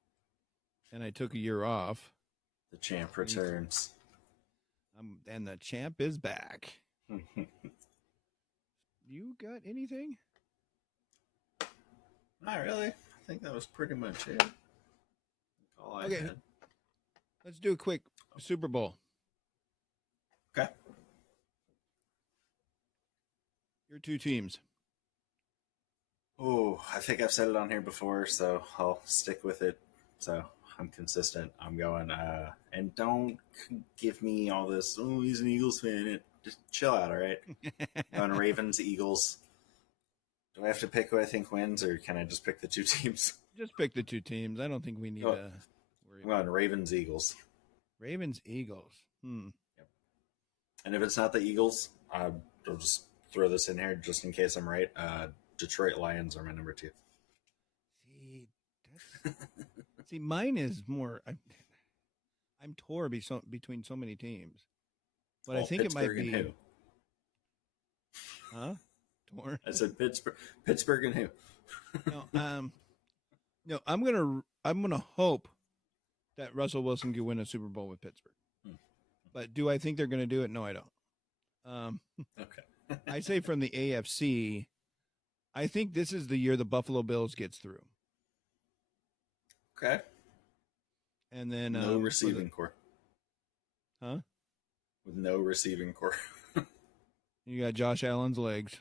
And I took a year off. The champ returns. And the champ is back. You got anything? Not really. I think that was pretty much it. All I had. Let's do a quick Super Bowl. Okay. Your 2 teams. Oh, I think I've said it on here before, so I'll stick with it. So I'm consistent. I'm going, and don't give me all this, oh, he's an Eagles fan. Just chill out, all right? I'm going Ravens, Eagles. Do I have to pick who I think wins, or can I just pick the two teams? Just pick the two teams. I don't think we need to worry I'm going Ravens, Eagles. Ravens, Eagles. Yep. And if it's not the Eagles, I'll just throw this in here just in case I'm right. Detroit Lions are my number 2. See, mine is more. I'm torn between so many teams, but I think Pittsburgh it might be. And who? Huh? Torn. I said Pittsburgh and who? No. I'm gonna hope that Russell Wilson can win a Super Bowl with Pittsburgh. But do I think they're gonna do it? No, I don't. Okay. I say from the AFC, I think this is the year the Buffalo Bills gets through. Okay. And then no receiving core. Huh? With no receiving core. You got Josh Allen's legs.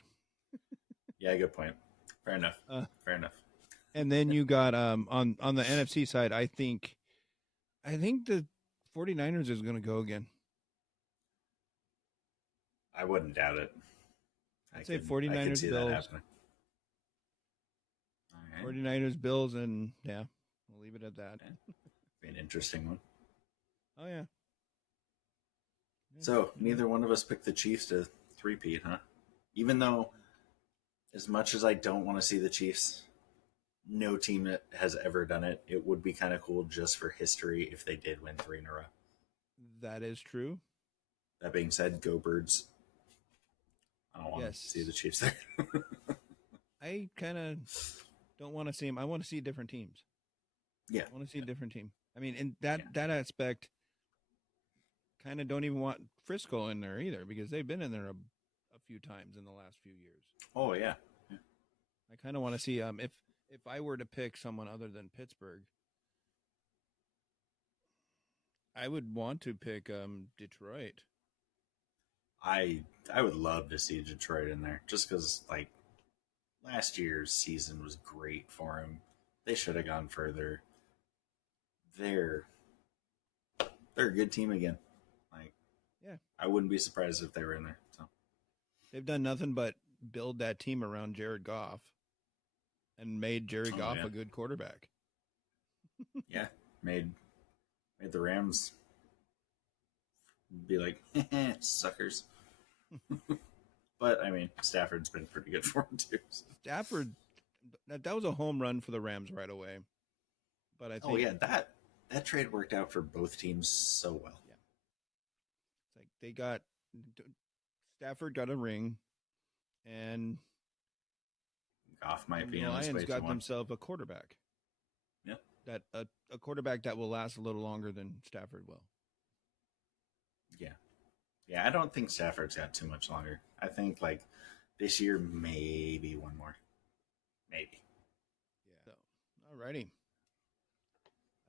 Yeah, good point. Fair enough. Fair enough. And then you got on the NFC side, I think the 49ers is going to go again. I wouldn't doubt it. I'd say 49ers, Bills. All right. 49ers, Bills, and yeah, we'll leave it at that. Okay. Be an interesting one. Oh, yeah. So, neither one of us picked the Chiefs to three-peat, huh? Even though, as much as I don't want to see the Chiefs, no team that has ever done it, it would be kind of cool just for history if they did win 3 in a row. That is true. That being said, go Birds. I don't want to see the Chiefs there. I kind of don't want to see them. I want to see different teams. Yeah. I want to see a different team. I mean, in that aspect, kind of don't even want Frisco in there either because they've been in there a few times in the last few years. Oh, yeah. I kind of want to see if I were to pick someone other than Pittsburgh, I would want to pick Detroit. I would love to see Detroit in there just because, like, last year's season was great for them. They should have gone further. They're a good team again. Like, yeah, I wouldn't be surprised if they were in there. So they've done nothing but build that team around Jared Goff and made Jared Goff a good quarterback. Yeah, made the Rams be like, suckers. But, I mean, Stafford's been pretty good for him, too. So. Stafford, that was a home run for the Rams right away. But I think... that trade worked out for both teams so well. Yeah. It's like Stafford got a ring, and Goff might be the on his way Lions to got one. themselves a quarterback. Yeah. That a quarterback that will last a little longer than Stafford will. Yeah. Yeah, I don't think Stafford's got too much longer. I think, like, this year, maybe one more. Maybe. Yeah. So, all righty.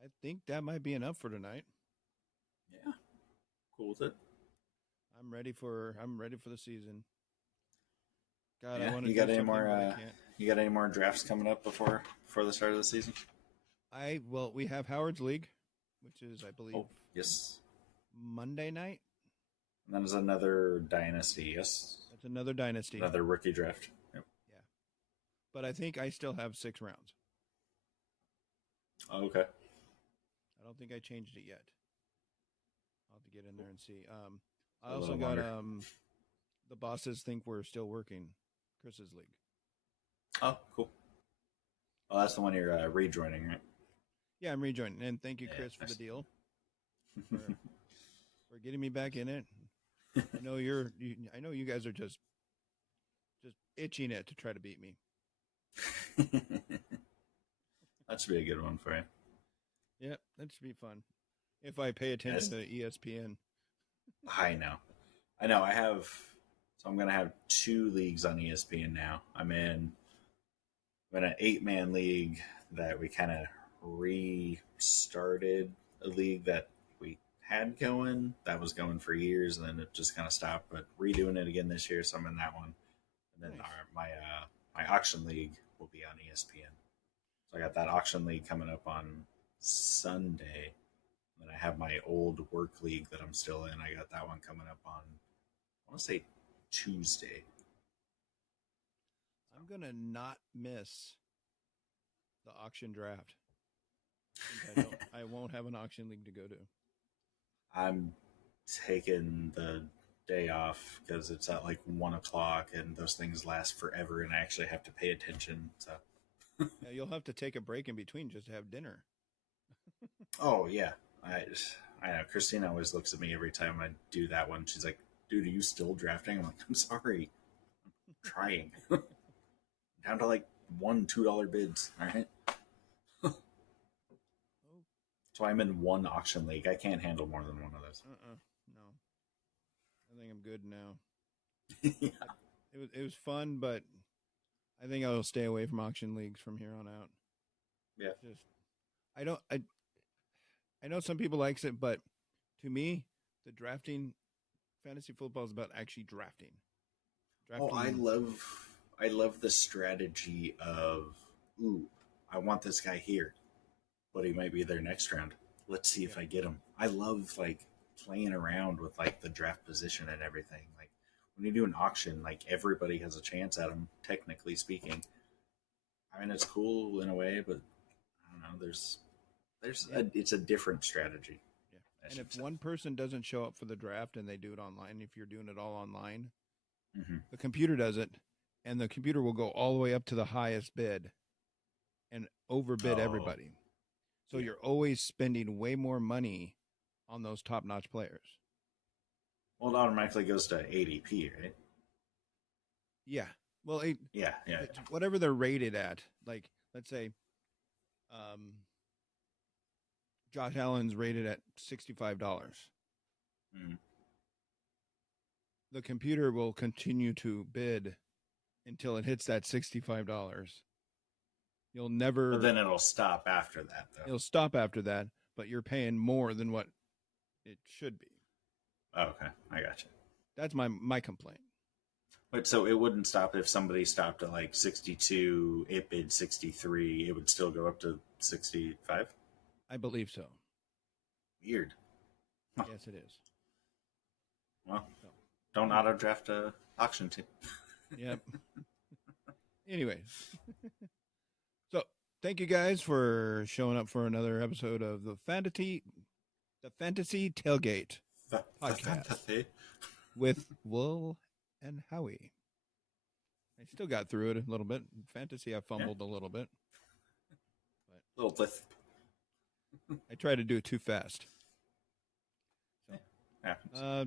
I think that might be enough for tonight. Yeah. Cool with it. I'm ready for the season. God, yeah. I want to You got any more drafts coming up before the start of the season? We have Howard's League, which is, I believe, yes, Monday night. And that is another dynasty, yes? That's another dynasty. Another rookie draft. Yep. Yeah. But I think I still have 6 rounds. Oh, okay. I don't think I changed it yet. I'll have to get in there and see. I also got the bosses think we're still working. Chris's league. Oh, cool. Oh, that's the one you're rejoining, right? Yeah, I'm rejoining. And thank you, Chris, for the deal. For getting me back in it. I know I know you guys are just itching it to try to beat me. That should be a good one for you. Yeah, that should be fun. If I pay attention to ESPN. I know. I have, so I'm going to have 2 leagues on ESPN now. I'm in an 8-man league that we kind of restarted, a league that we had going, that was going for years, and then it just kind of stopped, but redoing it again this year, so I'm in that one. And then nice. my auction league, will be on ESPN. So I got that auction league coming up on Sunday. And then I have my old work league that I'm still in. I got that one coming up on, I want to say Tuesday. I'm going to not miss the auction draft. I won't have an auction league to go to. I'm taking the day off because it's at like 1 o'clock and those things last forever and I actually have to pay attention. So yeah, you'll have to take a break in between just to have dinner. Oh yeah. I know Christina always looks at me every time I do that one. She's like, dude, are you still drafting? I'm like, I'm sorry. I'm trying. Down to like $1-2 bids. All right. So I'm in one auction league. I can't handle more than one of those. No. I think I'm good now. Yeah. It was fun, but I think I'll stay away from auction leagues from here on out. Yeah. I know some people likes it, but to me, the drafting fantasy football is about actually drafting. Oh, I love the strategy of, ooh, I want this guy here, but he might be there next round. Let's see if I get him. I love like playing around with like the draft position and everything. Like when you do an auction, like everybody has a chance at him, technically speaking. I mean, it's cool in a way, but I don't know. It's a different strategy. Yeah. And if one person doesn't show up for the draft and they do it online, if you're doing it all online, the computer does it, and the computer will go all the way up to the highest bid and overbid everybody. So you're always spending way more money on those top-notch players. Well, it automatically goes to ADP, right? Yeah. Well, yeah. Whatever they're rated at, like let's say, Josh Allen's rated at $65. The computer will continue to bid until it hits that $65. You'll never. But then it'll stop after that, though. It'll stop after that, but you're paying more than what it should be. Oh, okay, I got you. That's my complaint. Wait, so it wouldn't stop if somebody stopped at like 62, it bid 63, it would still go up to 65? I believe so. Weird. Huh. Yes, it is. Well, don't auto draft a auction team. Yep. Anyways. So thank you guys for showing up for another episode of the Fantasy Tailgate podcast with Will and Howie. I still got through it a little bit. Fantasy, I fumbled a little bit. But little lisp. I tried to do it too fast. So,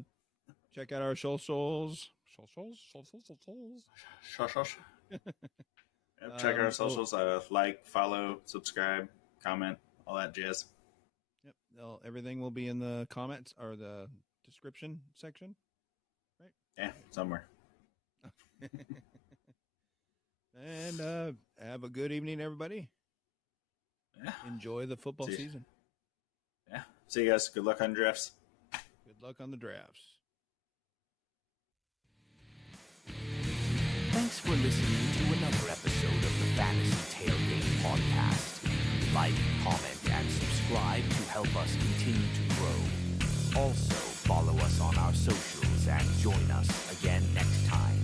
check out our socials. Check our socials. Like, follow, subscribe, comment, all that jazz. Yep. Everything will be in the comments or the description section, right? Yeah, somewhere. And have a good evening, everybody. Yeah. Enjoy the football season. Yeah. See you guys. Good luck on drafts. Good luck on the drafts. Thanks for listening to another episode of the Fantasy Tailgate podcast. Like, comment, and subscribe to help us continue to grow. Also, follow us on our socials and join us again next time.